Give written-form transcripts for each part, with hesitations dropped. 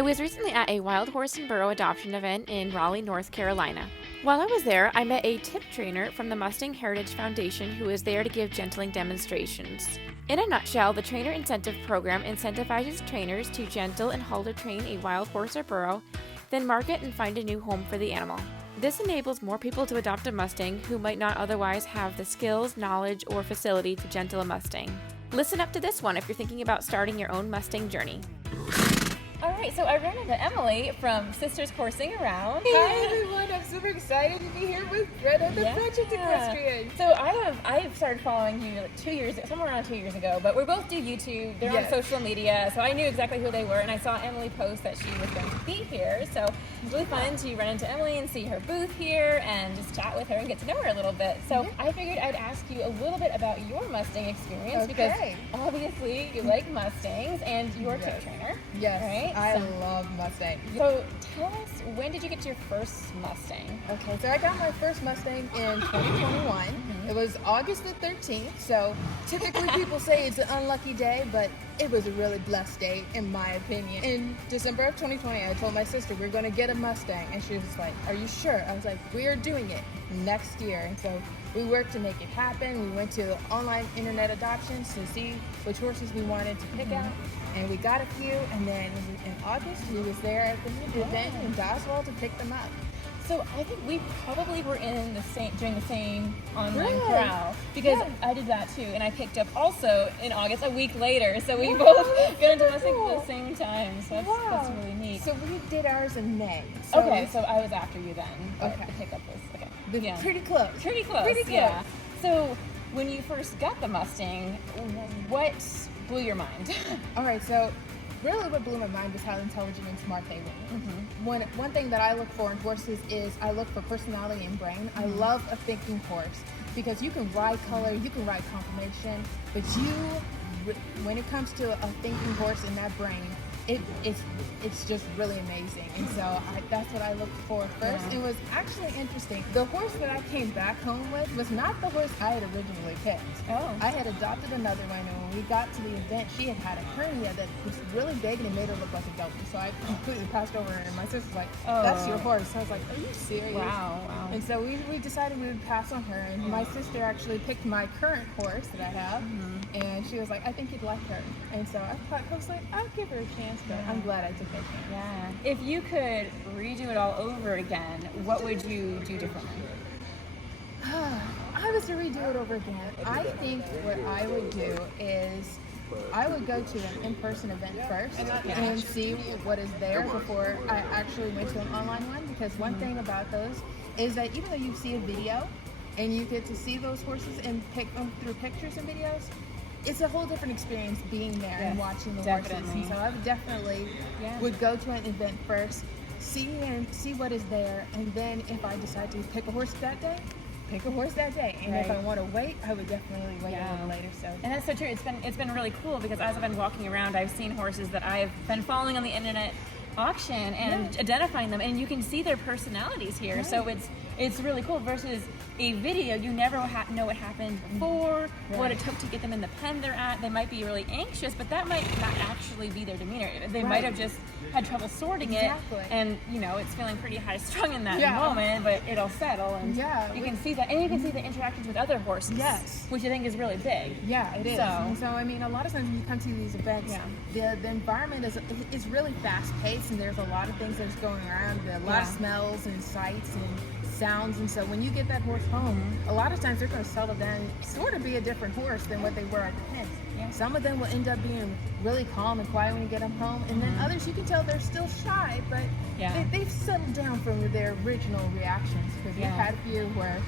I was recently at a wild horse and burro adoption event in Raleigh, North Carolina. While I was there, I met a tip trainer from the Mustang Heritage Foundation who was there to give gentling demonstrations. In a nutshell, the trainer incentive program incentivizes trainers to gentle and halter train a wild horse or burro, then market and find a new home for the animal. This enables more people to adopt a Mustang who might not otherwise have the skills, knowledge, or facility to gentle a Mustang. Listen up to this one if you're thinking about starting your own Mustang journey. All right, so I ran into Emily from Sisters Coursing Around. Hey everyone, I'm super excited to be here with Greta, the Project Equestrian. So I've started following you like 2 years, somewhere around 2 years ago, but we both do YouTube. They're on social media, so I knew exactly who they were, and I saw Emily post that she was going to be here. So it's really fun to run into Emily and see her booth here and just chat with her and get to know her a little bit. So I figured I'd ask you a little bit about your Mustang experience because obviously you like Mustangs and you're a tip trainer. Yes. Right? I love Mustangs. So tell us, when did you get your first Mustang? Okay, so I got my first Mustang in 2021. It was August the 13th, so typically people say it's an unlucky day, but it was a really blessed day in my opinion. In December of 2020, I told my sister we're going to get a Mustang, and she was like, are you sure? I was like, we're doing it next year. And so we worked to make it happen. We went to online internet adoptions to see which horses we wanted to pick out. And we got a few, and then in August, we was there at the event in Doswell to pick them up. So I think we probably were in doing the same online corral because I did that too, and I picked up also in August, a week later. So we both got into Mustang at the same time. So that's really neat. So we did ours in May. So so I was after you then. But the pickup was pretty close. Pretty close. Yeah. So when you first got the Mustang, what blew your mind? All right, so really what blew my mind was how intelligent and smart they were. One thing that I look for in horses is I look for personality and brain. I love a thinking horse because you can ride color, you can ride conformation, but when it comes to a thinking horse in that brain, it's just really amazing. And so that's what I looked for first. It was actually interesting. The horse that I came back home with was not the horse I had originally picked. I had adopted another one, and when we got to the event, she had a hernia that was really big and it made her look like a donkey. So I completely passed over her, and my sister's like, that's your horse. So I was like, are you serious? Wow. And so we decided we would pass on her, and my sister actually picked my current horse that I have, and she was like, I think you'd like her. And so I was like, I'll give her a chance. But I'm glad I took that chance. Yeah. If you could redo it all over again, what would you do differently? I was to redo it over again. I think what I would do is I would go to an in-person event first and see what is there before I actually went to an online one, because one thing about those is that even though you see a video and you get to see those horses and pick them through pictures and videos, it's a whole different experience being there and watching the horses. And so I would definitely would go to an event first, see what is there, and then if I decide to pick a horse that day, pick a horse that day. And if I want to wait, I would definitely wait a little later. So and that's so true. It's been really cool because as I've been walking around, I've seen horses that I've been following on the internet auction and identifying them, and you can see their personalities here. So it's really cool versus a video. You never know what happened before, what it took to get them in the pen they're at. They might be really anxious, but that might not actually be their demeanor. They might have just had trouble sorting it, and it's feeling pretty high strung in that moment, but it'll settle, and you can see that, and you can see the interactions with other horses, which I think is really big. Yeah, it is. So I mean, a lot of times when you come to these events, the environment is really fast paced, and there's a lot of things that's going around. There are a lot of smells and sights and sounds, and so when you get that horse home, a lot of times they're going to settle down, sort of be a different horse than what they were at the pen. Some of them will end up being really calm and quiet when you get them home, and then others you can tell they're still shy, but they've settled down from their original reactions, because we've had a few where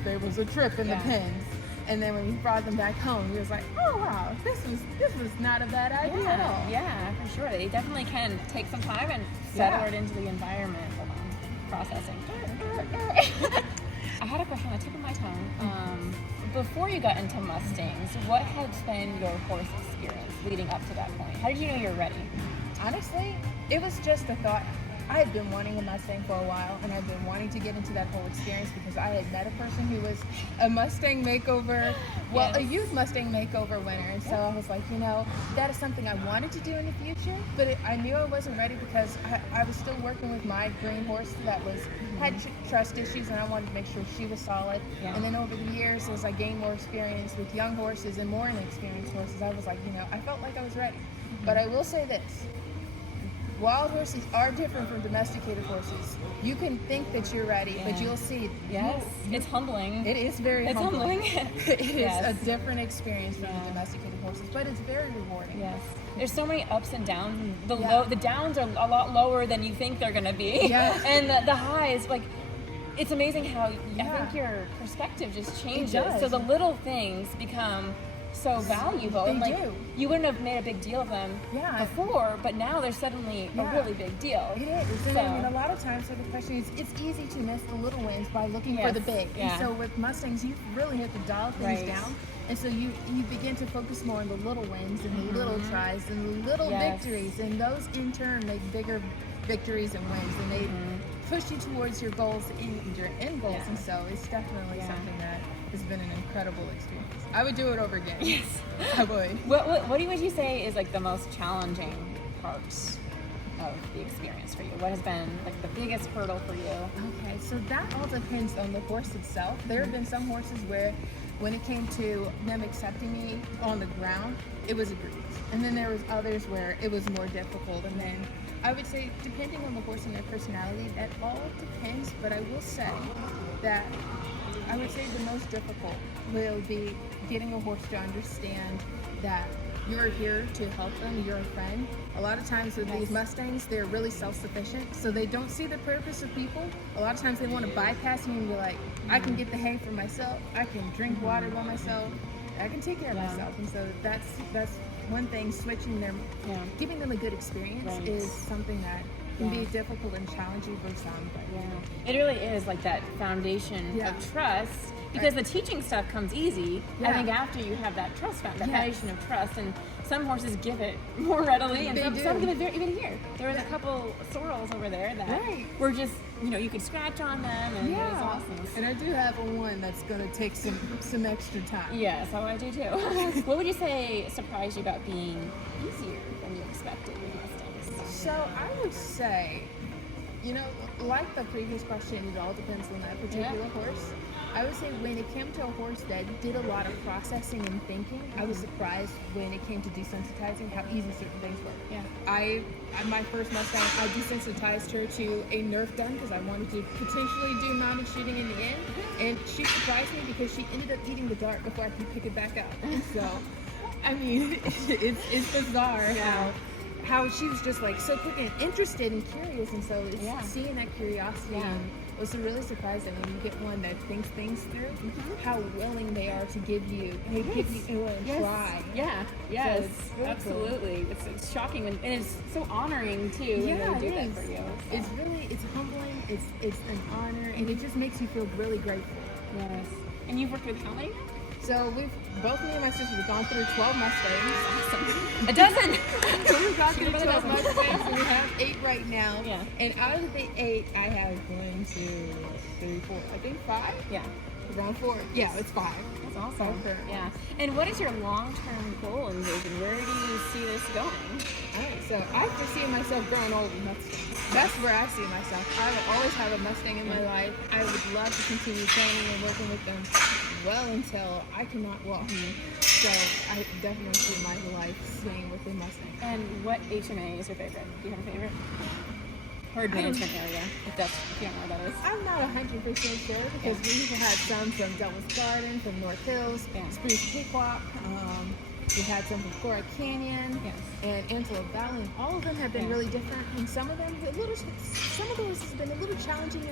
there was a trip in the pens, and then when we brought them back home, we was like, oh wow, this was not a bad idea at all. Yeah, for sure. They definitely can take some time and settle it into the environment. Hold on, processing. I had a question on the tip of my tongue. Before you got into Mustangs, what has been your horse experience leading up to that point? How did you know you were ready? Honestly, it was just a thought. I had been wanting a Mustang for a while, and I've been wanting to get into that whole experience because I had met a person who was a Mustang makeover, well, a youth Mustang makeover winner. And so I was like, that is something I wanted to do in the future, but I knew I wasn't ready because I was still working with my green horse that had trust issues, and I wanted to make sure she was solid. Yeah. And then over the years, as I gained more experience with young horses and more inexperienced horses, I was like, I felt like I was ready. But I will say this. Wild horses are different from domesticated horses. You can think that you're ready, but you'll see. Yes, it's humbling. It is very humbling. It is Yes. a different experience from the domesticated horses, but it's very rewarding. Yes. There's so many ups and downs. The downs are a lot lower than you think they're going to be. Yeah. And the highs, like, it's amazing how I think your perspective just changes. It does. So the little things become so valuable. They and like, do. You wouldn't have made a big deal of them before, but now they're suddenly a really big deal. It is. And So- I mean, a lot of times, the question is, it's easy to miss the little wins by looking for the big. Yeah. And so with Mustangs, you really have to dial things Right. down. And so you begin to focus more on the little wins and the little tries and the little Yes. victories. And those in turn make bigger victories and wins. And they push you towards your goals and your end goals. Yeah. And so it's definitely something that has been an incredible experience. I would do it over again. Yes. I would. What would you say is like the most challenging part of the experience for you? What has been like the biggest hurdle for you? Okay, so that all depends on the horse itself. There have been some horses where when it came to them accepting me on the ground, it was a breeze. And then there was others where it was more difficult. And then I would say, depending on the horse and their personality, that all depends. But I will say that I would say the most difficult will be getting a horse to understand that you're here to help them, you're a friend. A lot of times with these Mustangs, they're really self-sufficient, so they don't see the purpose of people. A lot of times they want to bypass you and be like, I can get the hay for myself, I can drink water by myself, I can take care of myself. And so that's one thing, switching them, giving them a good experience is something that can be difficult and challenging for some. But It really is like that foundation of trust, because the teaching stuff comes easy. I think after you have that trust, that foundation of trust, and some horses give it more readily, and some give it even here. There was a couple sorrels over there that were just, you could scratch on them, and it was awesome. And I do have one that's going to take some extra time. Yeah, so I do too. What would you say surprised you about being easier than you expected with Mustangs? So I would say, like the previous question, it all depends on that particular horse. I would say when it came to a horse that did a lot of processing and thinking, I was surprised when it came to desensitizing how easy certain things were. Yeah. My first Mustang, I desensitized her to a Nerf gun because I wanted to potentially do mounted shooting in the end. And she surprised me because she ended up eating the dart before I could pick it back up. And so, I mean, it's bizarre how she was just like so quick and interested and curious. And so it's seeing that curiosity and was really surprising when you get one that thinks things through, how willing they are to give you, try. Yeah, yes, so really absolutely. Cool. It's shocking and it's so honoring too when they do that for you. So. It's humbling, it's an honor, and it just makes you feel really grateful. Yes. And you've worked with how many? So both me and my sister have gone through 12 Mustangs. Awesome. A dozen! We've gone through 12 Mustangs, and we have 8 right now. Yeah. And out of the 8, I have 1, 2, 3, 4, I think 5? Yeah. Around 4. Yeah, it's 5. That's awesome. Yeah. And what is your long-term goal and vision? Where do you see this going? Alright, so I foresee myself growing old with Mustangs. That's where I see myself. I will always have a Mustang in my life. I would love to continue training and working with them well until I cannot walk. So I definitely see my life staying with a Mustang. And what HMA is your favorite? Do you have a favorite? Herd management area, if you don't know what that is. I'm not 100% sure because we've had some from Devil's Garden, from North Hills, Spruce Pequot. We had some from Cora Canyon and Antelope Valley, and all of them have been really different. And some of them, some of those have been a little challenging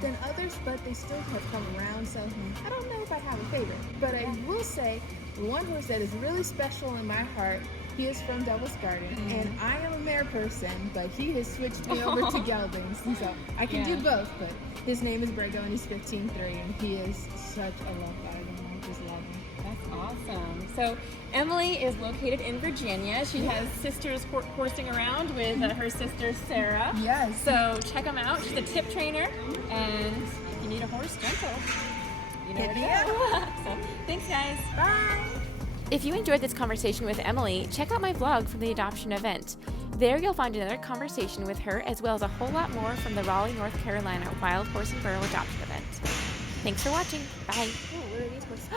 than others, but they still have come around. So I don't know if I have a favorite, but I will say one horse that is really special in my heart. He is from Devil's Garden, and I am a mare person, but he has switched me over to geldings, and so I can do both. But his name is Burro, and he's 15-3, and he is such a love dog, and I just love him. That's Awesome. So Emily is located in Virginia. She has sisters horsing around with her sister Sarah. Yes. So check them out. She's a tip trainer, and if you need a horse gentle, you know where to go. So thanks, guys. Bye. If you enjoyed this conversation with Emily, check out my vlog from the adoption event. There you'll find another conversation with her, as well as a whole lot more from the Raleigh, North Carolina Wild Horse and Burro adoption event. Thanks for watching. Bye. Oh, where are these horses?